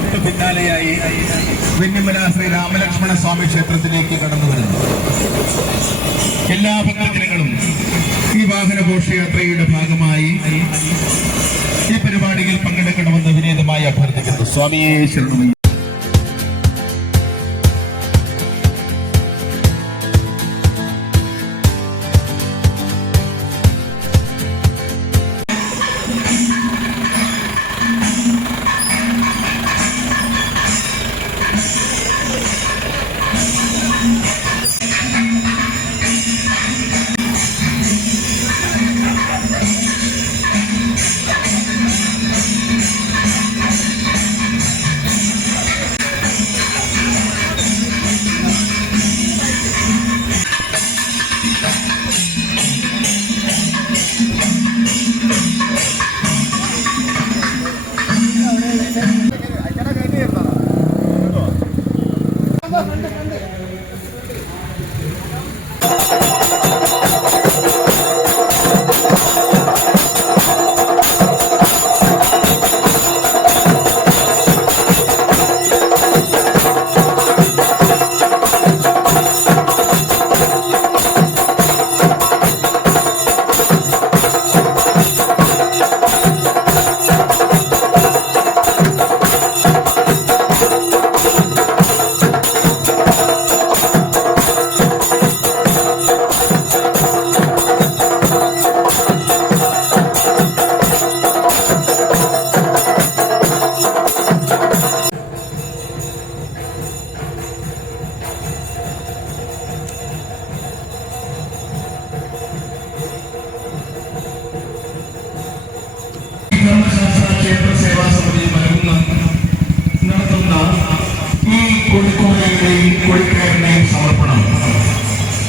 തൊട്ട് പിന്നാലെയായി വെന്നിമല ശ്രീ രാമലക്ഷ്മണ സ്വാമി ക്ഷേത്രത്തിലേക്ക് കടന്നു വരുന്നു. എല്ലാ ഭക്തജനങ്ങളും ഈ വാഹനഘോഷയാത്രയുടെ ഭാഗമായി ഈ പരിപാടിയിൽ പങ്കെടുക്കണമെന്ന് വിനീതമായി അഭ്യർത്ഥിക്കുന്നു. സ്വാമിയെ ശരണം.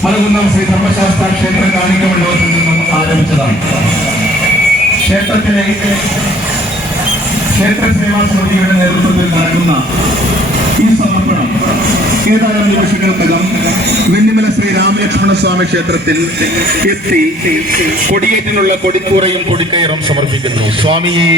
മലകുന്നം ശ്രീ ധർമ്മശാസ്ത്ര ക്ഷേത്ര കാണിക മണ്ഡപത്തിൽ നിന്നും ആരംഭിച്ചതാണ്. ക്ഷേത്രത്തിലെ ക്ഷേത്ര സേവാ സമിതിയുടെ നേതൃത്വത്തിൽ നടക്കുന്ന ഈ സമർപ്പണം ഏതാനും നിമിഷങ്ങൾക്കകം വെന്നിമല ശ്രീ രാമലക്ഷ്മണ സ്വാമി ക്ഷേത്രത്തിൽ എത്തി കൊടിയേറ്റിനുള്ള കൊടിക്കൂറയും കൊടിക്കയറും സമർപ്പിക്കുന്നു. സ്വാമിയെ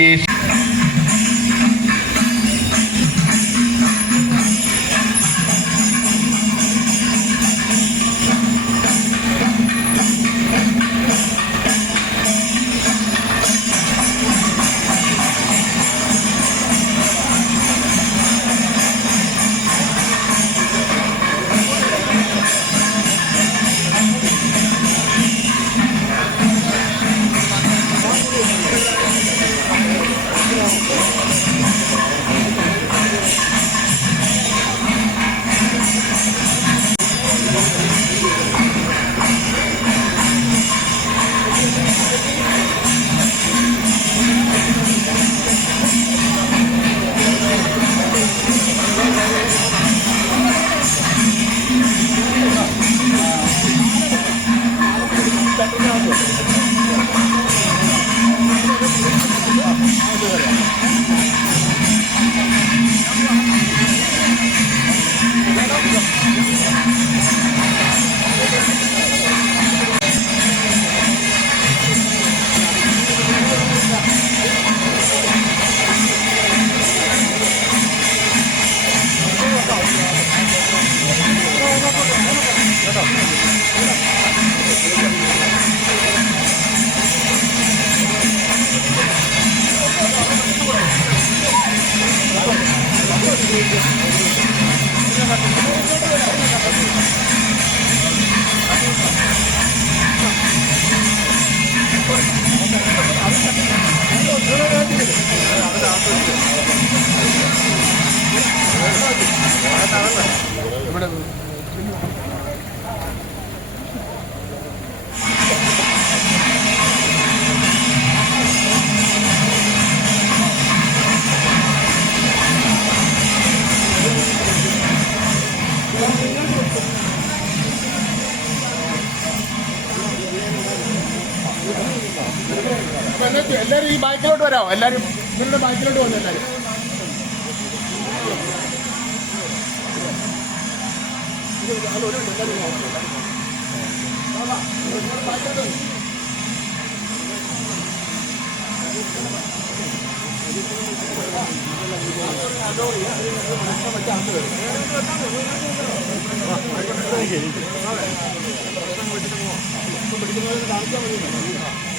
എല്ലാവരും ഈ ബൈക്കിലോട്ട് വരാമോ? എല്ലാവരും നിങ്ങളുടെ ബൈക്കിലോട്ട് വന്നു. എല്ലാവരും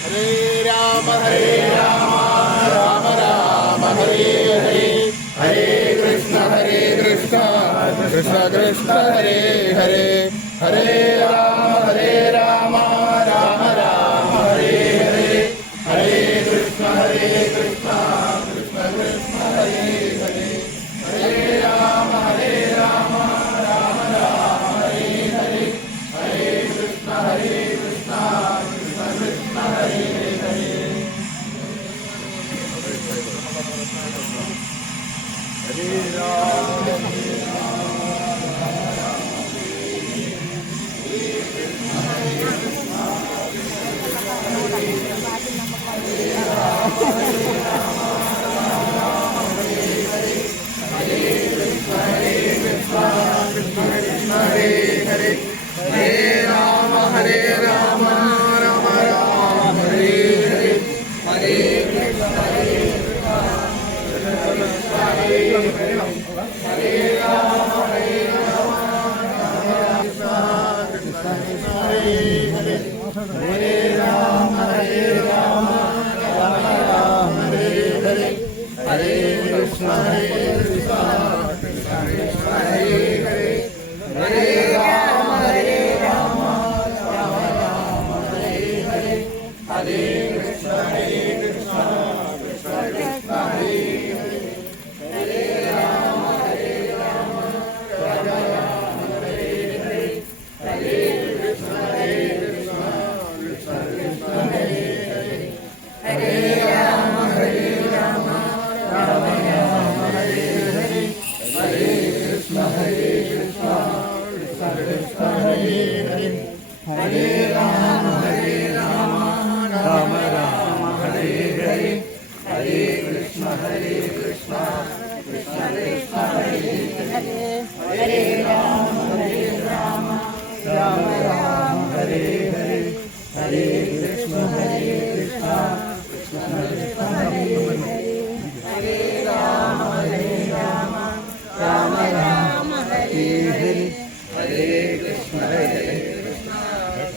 ഹരേ രാമ രാമ രാമ ഹരേ ഹരേ ഹരേ കൃഷ്ണ കൃഷ്ണ കൃഷ്ണ ഹരേ ഹരേ ഹരേ രാമ രാമ രാമ ഹരേ ഹരേ ഹരേ കൃഷ്ണ കൃഷ്ണ കൃഷ്ണ ഹരേ ഹരേ ഹരേ രാമ രാമ രാമ ഹരേ ഹരേ ഹരേ കൃഷ്ണ കൃഷ്ണ കൃഷ്ണ ഹരേ ഹരേ ഹരേ രാമ രാമ രാമ ഹരേ ഹരേ ഹരേ കൃഷ്ണ ഹരേ രാമ ഹരേ രാമ ഹരേ ഹരേ ഹരേ കൃഷ്ണ കൃഷ്ണ ഹരേ ഹരേ ഹരേ രാമ ഹരേ കൃഷ്ണ കൃഷ്ണ കൃഷ്ണ ഹരേ ഹരേ ഹരേ രാമ ഹരേ ഹരേ കൃഷ്ണ കൃഷ്ണ കൃഷ്ണ ഹരേ ഹരേ ഹരേ രാമ രാമ ഹരേ ഹരേ ഹരേ കൃഷ്ണ കൃഷ്ണ കൃഷ്ണ ഹരേ ഹരേ ഹരേ രാമ രാമ ഹരേ ഹരേ ഹരേ കൃഷ്ണ കൃഷ്ണ കൃഷ്ണ ഹരേ ഹരേ ഹരേ രാമ രാമ ഹരേ ഹരേ ഹരേ കൃഷ്ണ കൃഷ്ണ കൃഷ്ണ ഹരേ ഹരേ ഹരേ രാമ രാമ ഹരേ ഹരേ ഹരേ കൃഷ്ണ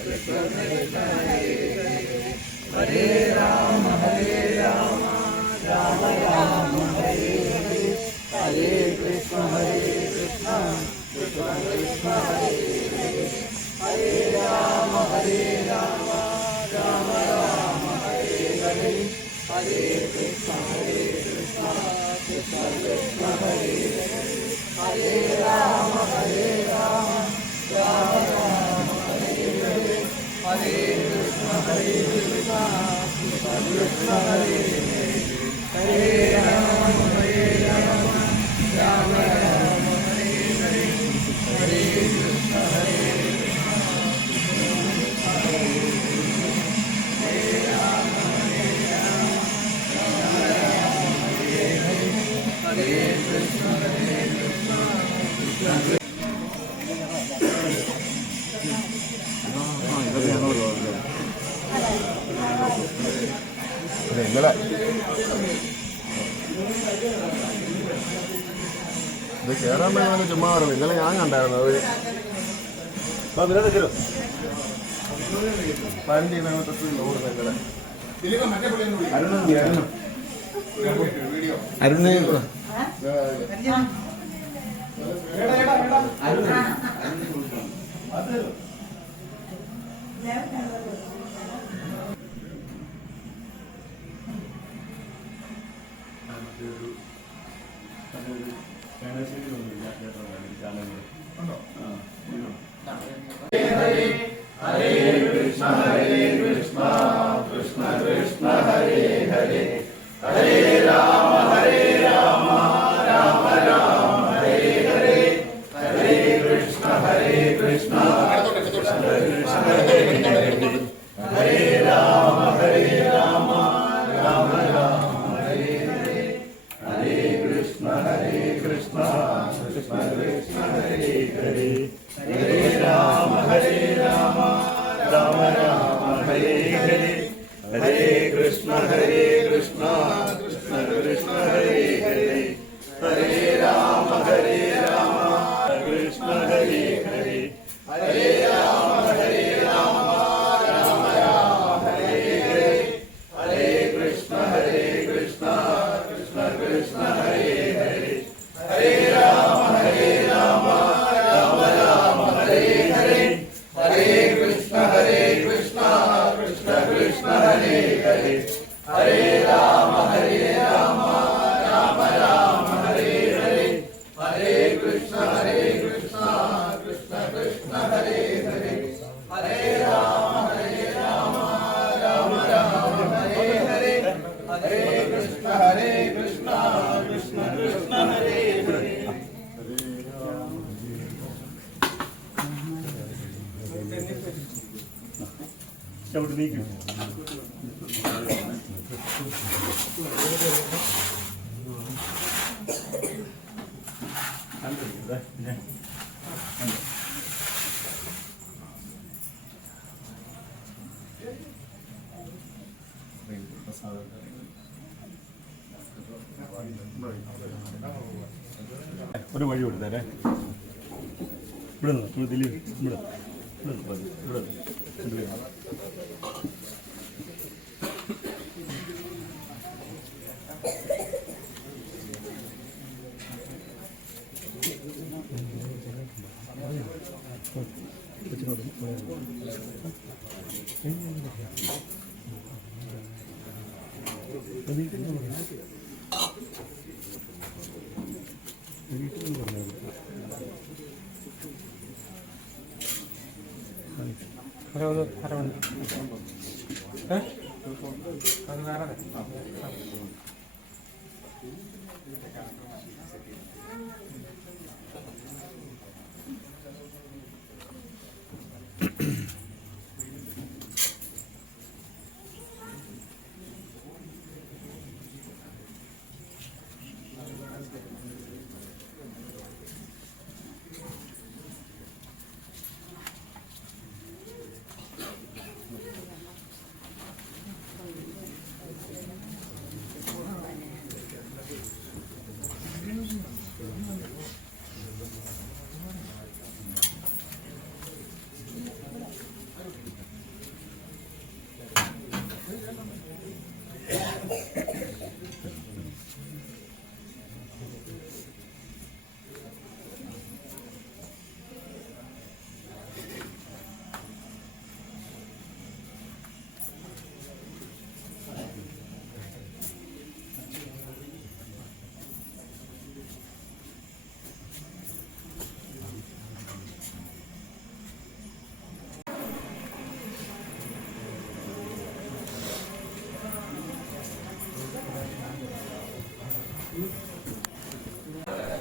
കൃഷ്ണ കൃഷ്ണ ഹരേ രാമ രാമ രാമ ഹരേ ഹരേ ഹരേ കൃഷ്ണ കൃഷ്ണ കൃഷ്ണ ഹരേ ഹരേ ഹരേ രാമ രാമ രാമ ഹരേ ഹരേ ഹരേ കൃഷ്ണ കൃഷ്ണ കൃഷ്ണ ഹരേ ഹരേ ഹരേ രാമ രാമ രാമ ഹരേ ഹരേ ഹരേ കൃഷ്ണ കൃഷ്ണ കൃഷ്ണ ഹരേ ഹരേ രാമ രാമ ഹരേ ഹരേ ഹരേ കൃഷ്ണ ഇന്നലെ ഇത് കയറാൻ വേണമെങ്കിൽ ചുമ്മാ പറഞ്ഞു. ഇന്നലെ ഞാൻ കണ്ടായിരുന്നു അത് 15 കിലോമീറ്റർ ഓടുന്നത് ഇന്നലെ. അരുണ് ഹരേ കൃഷ്ണ കൃഷ്ണ കൃഷ്ണ ഹരേ ഹരേ ഹരേ രാമ രാമ രാമ ഹരേ ഹരേ ഹരേ കൃഷ്ണ കൃഷ്ണ ഹരേ രാമ രാമ രാമ ഹരേ ഹരേ ഹരേ കൃഷ്ണ കൃഷ്ണ കൃഷ്ണ ഹരേ ഹരേ ഹരേ രാമ രാമ രാമ ഹരേ ഹരേ ഹരേ കൃഷ്ണ കൃഷ്ണ കൃഷ്ണ ഹരേ ഹരേ ഹരേ ചവിട്ടി നീക്കും. ഒരു വഴി കൊടുത്തേ. ഇവിടെ നിന്ന് ദിലീപ് ഇവിടെ ഇവിടെ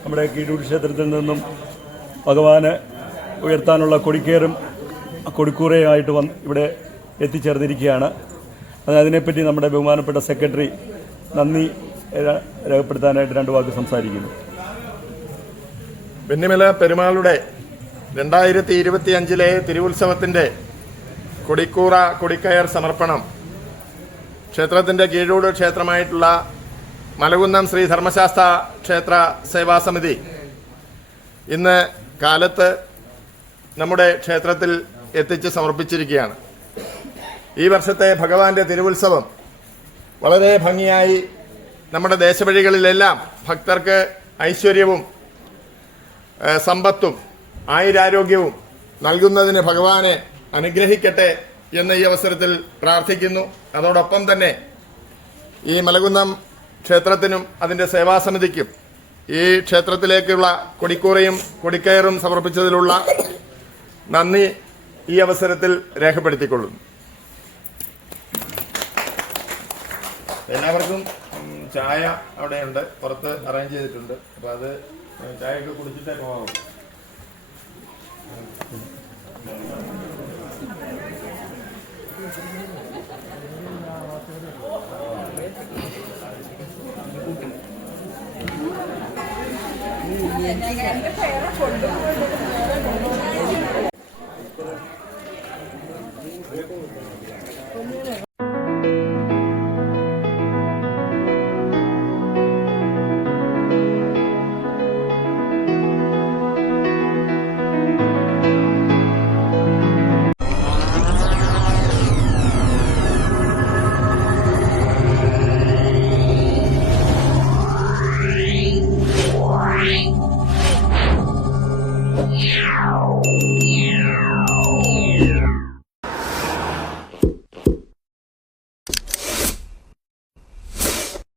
നമ്മുടെ കീഴൂർ ക്ഷേത്രത്തിൽ നിന്നും ഭഗവാന് ഉയർത്താനുള്ള കൊടിക്കേറും കൊടിക്കൂറയുമായിട്ട് ഇവിടെ എത്തിച്ചേർന്നിരിക്കുകയാണ്. അതിനെപ്പറ്റി നമ്മുടെ ബഹുമാനപ്പെട്ട സെക്രട്ടറി നന്ദി രേഖപ്പെടുത്താനായിട്ട് 2 വാക്ക് സംസാരിക്കുന്നു. വെന്നിമല പെരുമാളുടെ 2025 തിരുവുത്സവത്തിന്റെ കൊടിക്കൂറ കൊടിക്കയർ സമർപ്പണം ക്ഷേത്രത്തിന്റെ കീഴൂർ ക്ഷേത്രമായിട്ടുള്ള മലകുന്നം ശ്രീ ധർമ്മശാസ്ത്ര ക്ഷേത്ര സേവാസമിതി ഇന്ന് കാലത്ത് നമ്മുടെ ക്ഷേത്രത്തിൽ എത്തിച്ച് സമർപ്പിച്ചിരിക്കുകയാണ്. ഈ വർഷത്തെ ഭഗവാന്റെ തിരുവുത്സവം വളരെ ഭംഗിയായി നമ്മുടെ ദേശവഴികളിലെല്ലാം ഭക്തർക്ക് ഐശ്വര്യവും സമ്പത്തും ആയുരാരോഗ്യവും നൽകുന്നതിന് ഭഗവാനെ അനുഗ്രഹിക്കട്ടെ എന്ന് ഈ അവസരത്തിൽ പ്രാർത്ഥിക്കുന്നു. അതോടൊപ്പം തന്നെ ഈ മലകുന്നം ക്ഷേത്രത്തിനും അതിന്റെ സേവാസമിതിക്കും ഈ ക്ഷേത്രത്തിലേക്കുള്ള കൊടിക്കൂറയും കൊടിക്കയറും സമർപ്പിച്ചതിലുള്ള നന്ദി ഈ അവസരത്തിൽ രേഖപ്പെടുത്തിക്കൊള്ളുന്നു. എല്ലാവർക്കും ചായ അവിടെയുണ്ട്, പുറത്ത് അറേഞ്ച് ചെയ്തിട്ടുണ്ട്. അപ്പോൾ അത് ചായയൊക്കെ കുടിച്ചിട്ടേ പോകാവൂ. എന്റെ പേരെ കൊണ്ടുപോകും. Yeah.